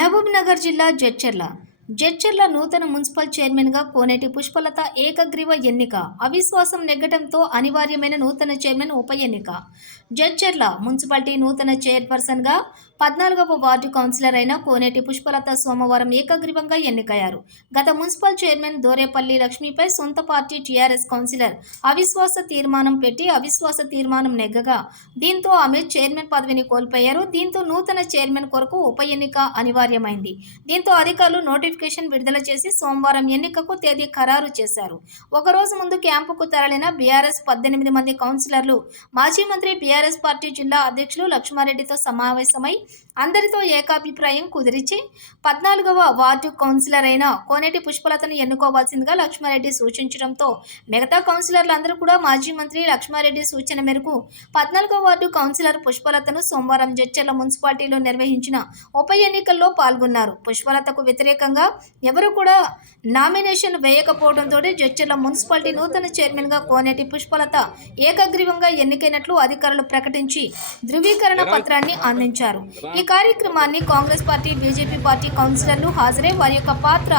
మహబూబ్నగర్ జిల్లా జడ్చర్ల నూతన మున్సిపల్ చైర్మన్గా కోనేటి పుష్పలత ఏకగ్రీవ ఎన్నిక. అవిశ్వాసం నెగ్గడంతో అనివార్యమైన నూతన చైర్మన్ ఉప ఎన్నిక. జడ్చర్ల మున్సిపాలిటీ నూతన చైర్పర్సన్గా 14వ వార్డు కౌన్సిలర్ అయిన కోనేటి పుష్పలత సోమవారం ఏకగ్రీవంగా ఎన్నికయ్యారు. గత మున్సిపల్ చైర్మన్ దోరేపల్లి లక్ష్మిపై సొంత పార్టీ టీఆర్ఎస్ కౌన్సిలర్ అవిశ్వాస తీర్మానం పెట్టి అవిశ్వాస తీర్మానం నెగ్గగా దీంతో ఆమె చైర్మన్ పదవిని కోల్పోయారు. దీంతో నూతన చైర్మన్ కొరకు ఉప ఎన్నిక అనివార్యమైంది. దీంతో అధికారులు నోటిఫికేషన్ విడుదల చేసి సోమవారం ఎన్నికకు తేదీ ఖరారు చేశారు. ఒకరోజు ముందు క్యాంపుకు తరలిన బీఆర్ఎస్ 18 మంది కౌన్సిలర్లు మాజీ మంత్రి బీఆర్ఎస్ పార్టీ జిల్లా అధ్యక్షులు లక్ష్మారెడ్డితో సమావేశమై అందరితో ఏకాభిప్రాయం కుదిరించి 14వ వార్డు కౌన్సిలర్ అయిన కోనేటి పుష్పలతను ఎన్నుకోవాల్సిందిగా లక్ష్మారెడ్డి సూచించడంతో మిగతా కౌన్సిలర్లందరూ కూడా మాజీ మంత్రి లక్ష్మారెడ్డి సూచన మేరకు 14వ వార్డు కౌన్సిలర్ పుష్పలతను సోమవారం జడ్చర్ల మున్సిపాలిటీలో నిర్వహించిన ఉప ఎన్నికల్లో పాల్గొన్నారు. పుష్పలతకు వ్యతిరేకంగా ఎవరు కూడా నామినేషన్ వేయకపోవడంతో జడ్చర్ల మున్సిపాలిటీ నూతన చైర్మన్గా కోనేటి పుష్పలత ఏకగ్రీవంగా ఎన్నికైనట్లు అధికారులు ప్రకటించి ధృవీకరణ పత్రాన్ని అందించారు. ఈ కార్యక్రమాన్ని కాంగ్రెస్ పార్టీ, బీజేపీ పార్టీ కౌన్సిలర్లు హాజరై వారి యొక్క పాత్ర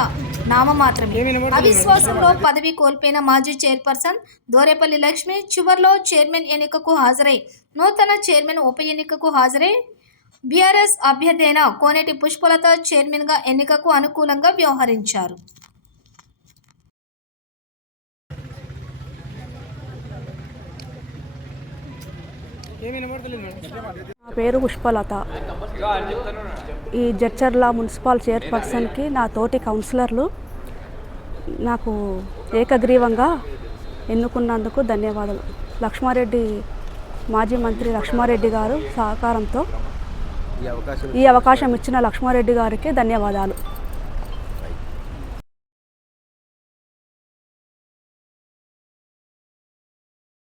నామమాత్రమే. అవిశ్వాసంలో పదవి కోల్పోయిన మాజీ చైర్పర్సన్ దోరేపల్లి లక్ష్మి చివర్లో చైర్మన్ ఎన్నికకు హాజరై నూతన చైర్మన్ ఉప ఎన్నికకు హాజరై బీఆర్ఎస్ అభ్యర్థి అయిన కోనేటి పుష్పలత చైర్మన్గా ఎన్నికకు అనుకూలంగా వ్యవహరించారు. నా పేరు పుష్పలత. ఈ జడ్చర్ల మున్సిపల్ చైర్పర్సన్కి నా తోటి కౌన్సిలర్లు నాకు ఏకగ్రీవంగా ఎన్నుకున్నందుకు ధన్యవాదాలు. లక్ష్మారెడ్డి మాజీ మంత్రి లక్ష్మారెడ్డి గారు సహకారంతో ఈ అవకాశం ఇచ్చిన లక్ష్మారెడ్డి గారికి ధన్యవాదాలు.